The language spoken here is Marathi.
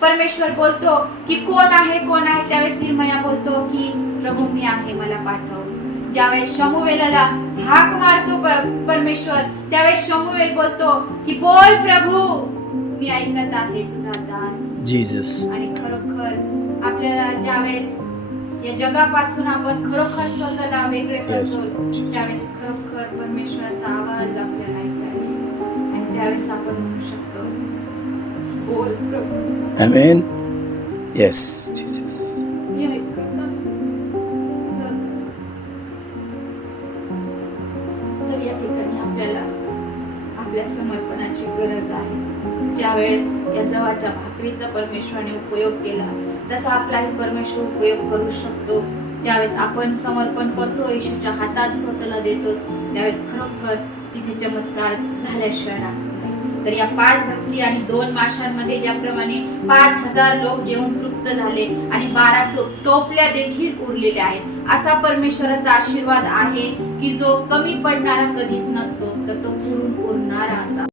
परमेश्वर बोलतो की कोण आहे त्यावेळेस हिरमया बोलतो की प्रभू मी आहे, मला पाठव. ज्यावेळेस शमूएलाला हाक मारतो परमेश्वर, त्यावेळेस शमूएल बोलतो की बोल प्रभू, मी ऐकत आहे तुझा दास. जीसस. आणि खरोखर आपल्याला ज्यावेळेस या जगापासून आपण खरोखर स्वतःला वेगळे Yes, करतो, Lord Jesus. त्यावेळेस खरोखर परमेश्वराचा आवाज आपल्याला ऐकायला येईल. आणि त्यावेळेस आपण म्हणू शकतो बोल प्रभू, Amen. Yes, Jesus. मी ऐकत आहे तुझा दास. तर या ठिकाणी आपल्याला आपल्या समर्पणाची गरज आहे. ज्यावेळेस या जवाच्या भाकरीचा परमेश्वराने उपयोग केला, तसा आपलाही परमेश्वर उपयोग करू शकतो. ज्यावेळेस आपण समर्पण करतो, येशूच्या हातात स्वतःला देतो, त्यावेळेस खरोखर तिथे चमत्कार झाल्याशिवाय राहत नाही. तर या 5 भाकरी आणि 2 माशांमध्ये ज्याप्रमाणे 5,000 लोक जेवून तृप्त झाले आणि 12 टोपल्या देखील उरलेल्या आहेत, असा परमेश्वराचा आशीर्वाद आहे की जो कमी पडणारा कधीच नसतो, तर तो पुरून उरणारा असा.